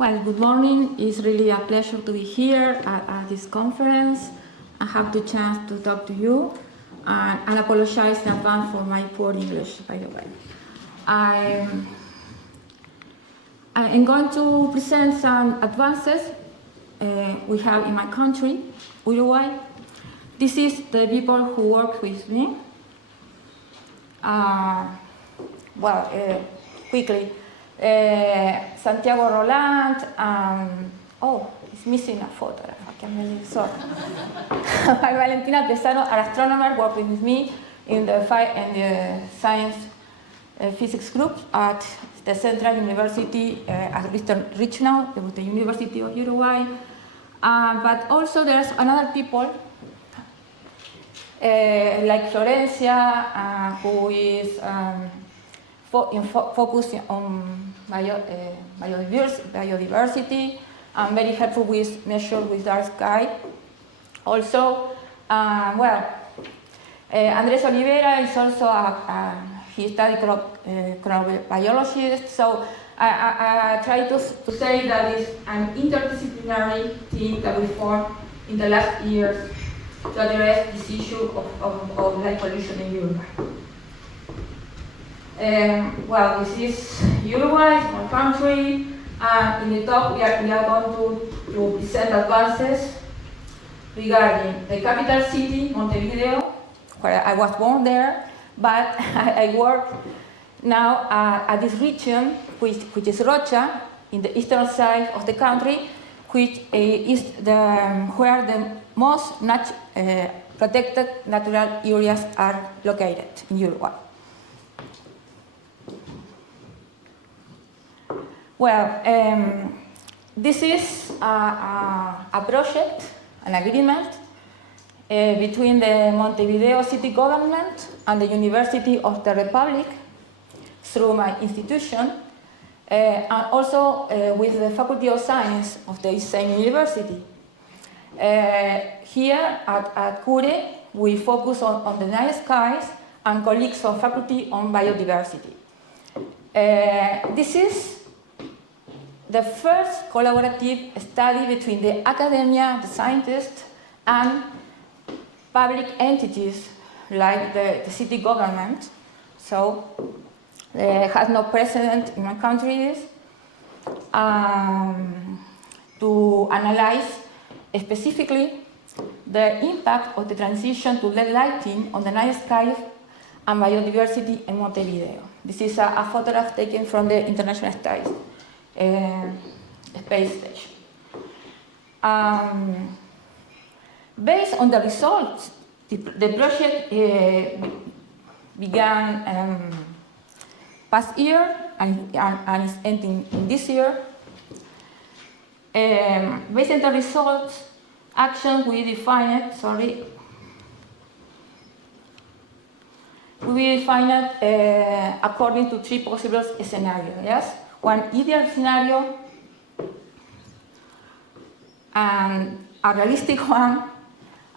Well, good morning. It's really a pleasure to be here at this conference. I have the chance to talk to you and apologize in advance for my poor English, by the way. I'm going to present some advances we have in my country, Uruguay. This is the people who work with me. Quickly. Santiago, Roland, it's missing a photograph, sorry. Valentina, Pezano, an astronomer working with me in the science physics group at the Central University at Reichmann, the University of Uruguay. But also there's another people like Florencia, who is focusing on biodiversity, and very helpful with measures with dark sky. Also, Andrés Olivera is also he studied chronobiologist. So I try to say that it's an interdisciplinary team that we formed in the last years to address this issue of light pollution in Uruguay. This is Uruguay, small country, and in the top we are going to present advances regarding the capital city, Montevideo, where I was born there, but I work now at this region, which is Rocha, in the eastern side of the country, which is where the most protected natural areas are located in Uruguay. This is a project, an agreement between the Montevideo city government and the University of the Republic through my institution, and also with the Faculty of Science of the same university. Here at CURE, we focus on the night skies and colleagues from faculty on biodiversity. This is the first collaborative study between the academia, the scientists, and public entities like the city government. So it has no precedent in my country to analyze specifically the impact of the transition to LED lighting on the night sky and biodiversity in Montevideo. This is a photograph taken from the International Space Station. Based on the results, the project began past year and is ending this year. Based on the results, actions we defined, according to three possible scenarios. Yes, one ideal scenario and a realistic one,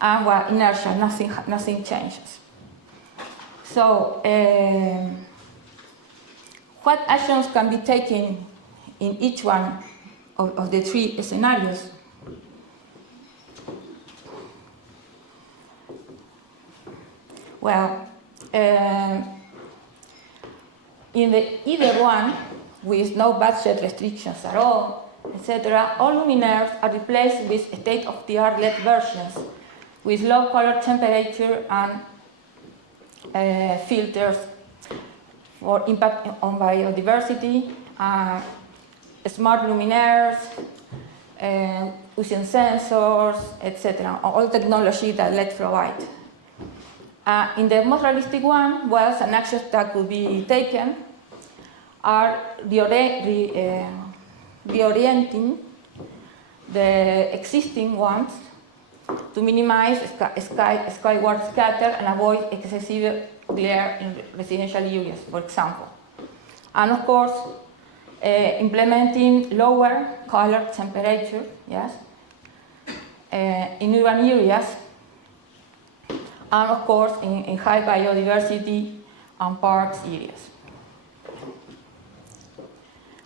and inertia, nothing changes. So, what actions can be taken in each one of the three scenarios? In either one, with no budget restrictions at all, etc., all luminaires are replaced with state-of-the-art LED versions with low color temperature and filters for impact on biodiversity, smart luminaires, using sensors, etc., all technology that LED provides. In the most realistic one, some actions that could be taken are reorienting the existing ones to minimize skyward scatter and avoid excessive glare in residential areas, for example. And of course, implementing lower color temperature, yes, in urban areas, and of course in high biodiversity and parks areas.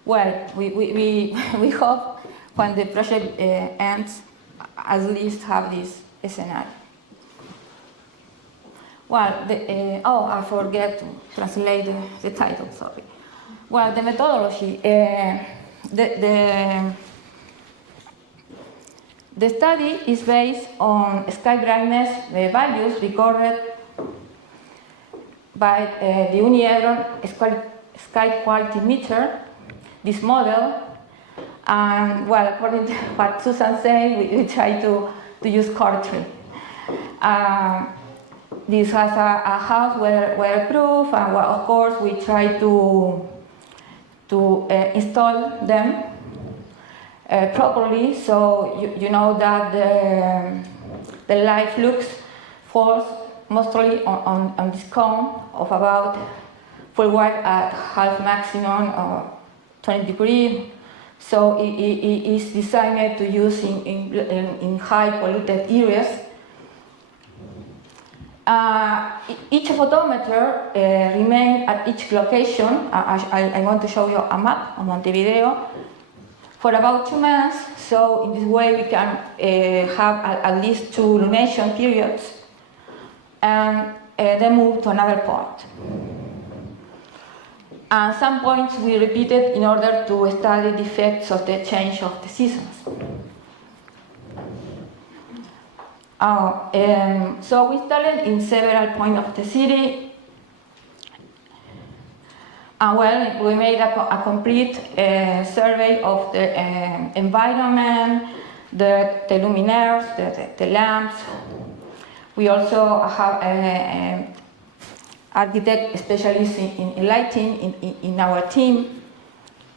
Well, we hope when the project ends, at least have this scenario. Well, I forget to translate the title, sorry. Well, the methodology. The study is based on sky brightness values recorded by the Uniedron sky quality meter, this model. And well, according to what Susan said, we try to use Cortree. This has a house weatherproof, and well, of course we try to install them properly, so you know that the light flux falls mostly on this cone of about full white at half maximum or 20 degrees. So it is designed to use in high polluted areas. Each photometer remains at each location. I want to show you a map of Montevideo for about 2 months. So in this way we can have at least 2 illumination periods and then move to another point. And some points we repeated in order to study the effects of the change of the seasons. So we started in several points of the city. And well, we made a complete survey of the environment, the luminaires, the lamps. We also have architect specialists in lighting in our team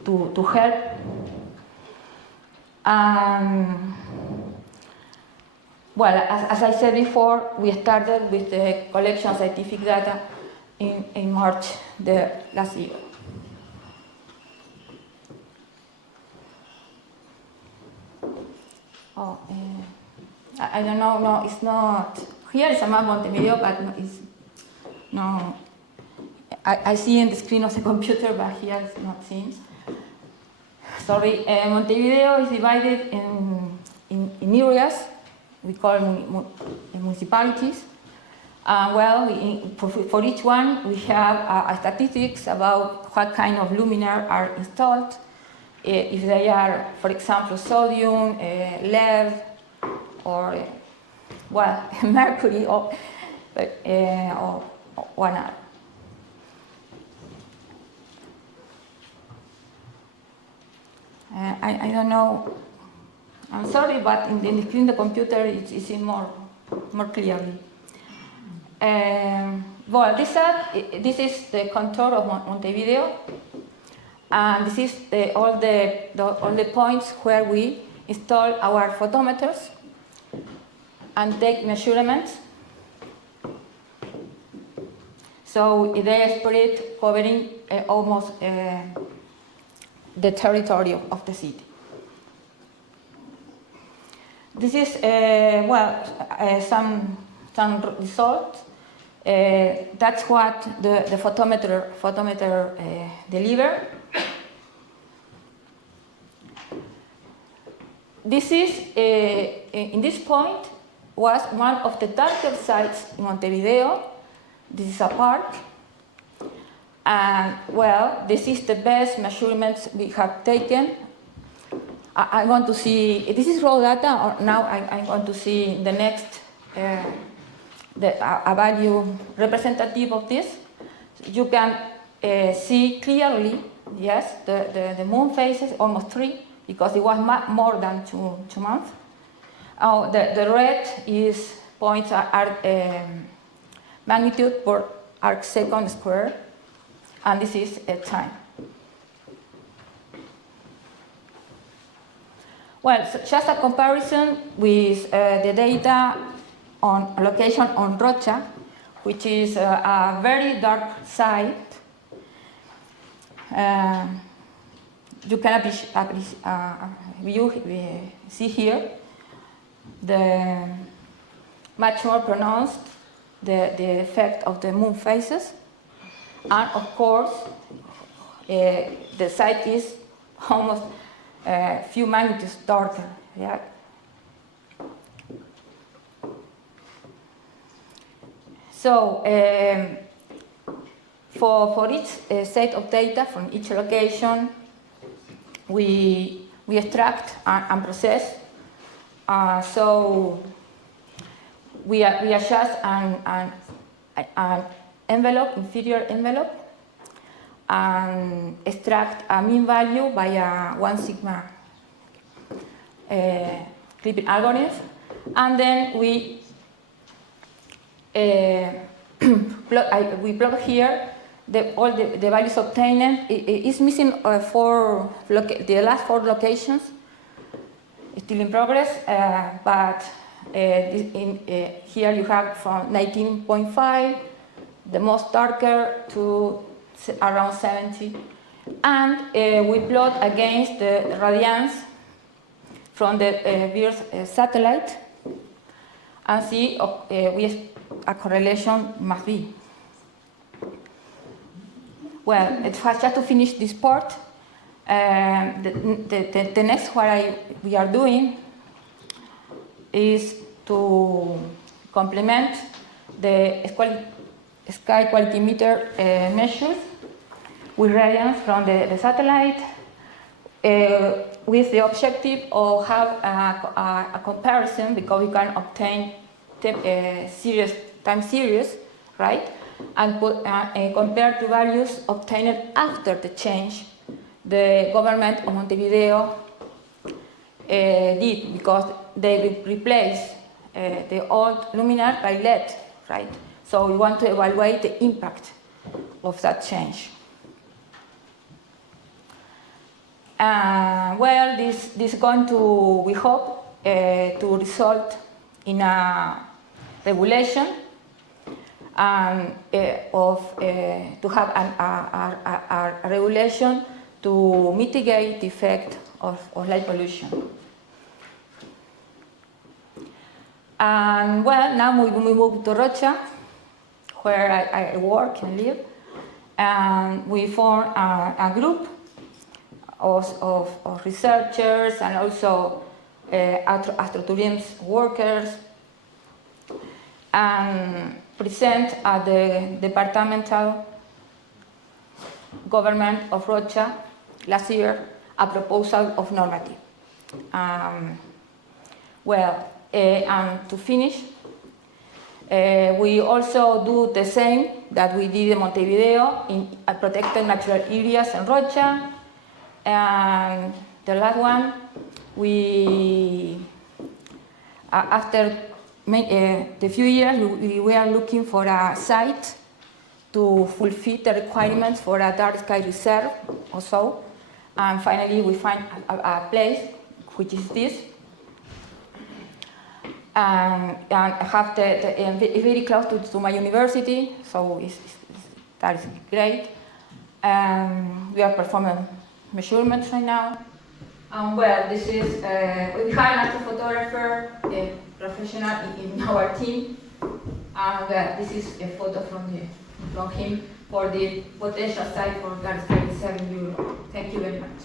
to help. Well, as I said before, we started with the collection of scientific data in March last year. I don't know, no, it's not, here is a map of Montevideo, but it's, no, I see in the screen of the computer, but here it's not seen. Sorry, Montevideo is divided in areas, we call municipalities. Well, for each one, we have statistics about what kind of luminaire are installed, if they are, for example, sodium, lead, or, well, mercury, or whatnot. I don't know. I'm sorry, but in the screen, the computer is in more clearly. Well, this is the contour of Montevideo, and this is all the points where we install our photometers and take measurements. So they are spread covering almost the territory of the city. This is some results. That's what the photometer deliver. This is in this point was one of the darkest sites in Montevideo. This is a park, and well, this is the best measurements we have taken. I want to see, this is raw data, or now I want to see the next, a value representative of this. You can see clearly, yes, the moon phases, almost 3, because it was more than two months. Oh, the red is points are magnitude per arc second square, and this is time. Well, so just a comparison with the data on location on Rocha, which is a very dark site. You can see here the much more pronounced the effect of the moon phases, and of course the site is almost a few magnitudes darker. Yeah. So for each set of data from each location, we extract and process. So we adjust an envelope, inferior envelope, and extract a mean value by a 1 sigma clipping algorithm, and then we plug here all the values obtained. It's missing the last 4 locations. It's still in progress, but here you have from 19.5, the most darker, to around 70. And we plot against the radiance from the Bouvier satellite and see a correlation must be. Well, just to finish this part, the next what we are doing is to complement the sky quality meter measures with radiance from the satellite with the objective of have a comparison, because we can obtain time series, right? And compare to values obtained after the change the government of Montevideo did, because they replaced the old luminaire by LED, right? So we want to evaluate the impact of that change. Well, this is going to, we hope, to result in a regulation and to have a regulation to mitigate the effect of light pollution. And well, now we move to Rocha, where I work and live, and we form a group of researchers and also astrotourism workers, and present at the departmental government of Rocha last year a proposal of normative. And to finish, we also do the same that we did in Montevideo in protected natural areas in Rocha. And the last one, we after the few years, we are looking for a site to fulfill the requirements for a dark sky reserve or so. And finally, we find a place, which is this. And have very close to my university, so that is great. We are performing measurements right now. Well, this is, we have an astrophotographer, a professional in our team. And this is a photo from him for the potential site for dark sky reserve in Europe. Thank you very much.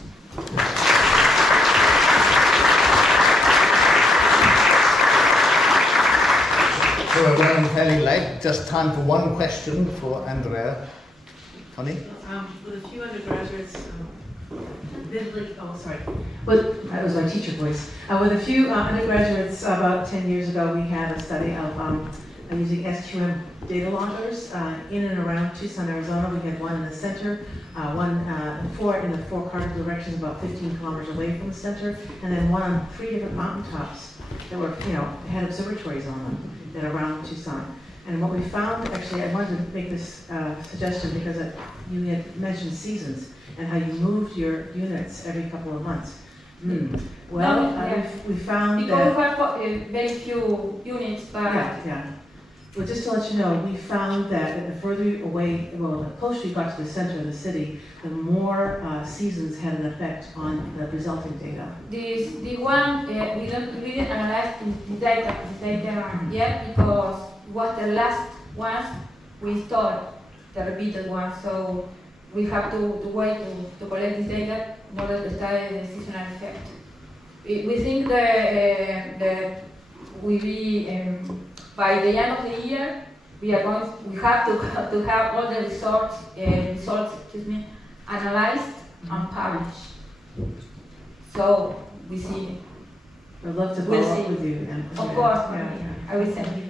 So we're running fairly late. Just time for one question for Andrea. Connie? With a few undergraduates, that was my teacher voice. With a few undergraduates about 10 years ago, we had a study of using SQM data loggers in and around Tucson, Arizona. We had one in the center, one in the four cardinal directions about 15 kilometers away from the center, and then one on 3 different mountaintops that were, had observatories on them that are around Tucson. And what we found, actually, I wanted to make this suggestion because you had mentioned seasons and how you moved your units every couple of months. Well, we found because we have very few units, but yeah. Well, just to let you know, we found that the further away, the closer you got to the center of the city, the more seasons had an effect on the resulting data. The one we didn't analyze the data yet, because it was the last one we installed, the repeated one. So we have to wait to collect this data in order to study the seasonal effect. We think that we be by the end of the year we have to have all the results analyzed and published. So we see. I'd love to We'll follow up see. with you. Of course, Yeah. I will send you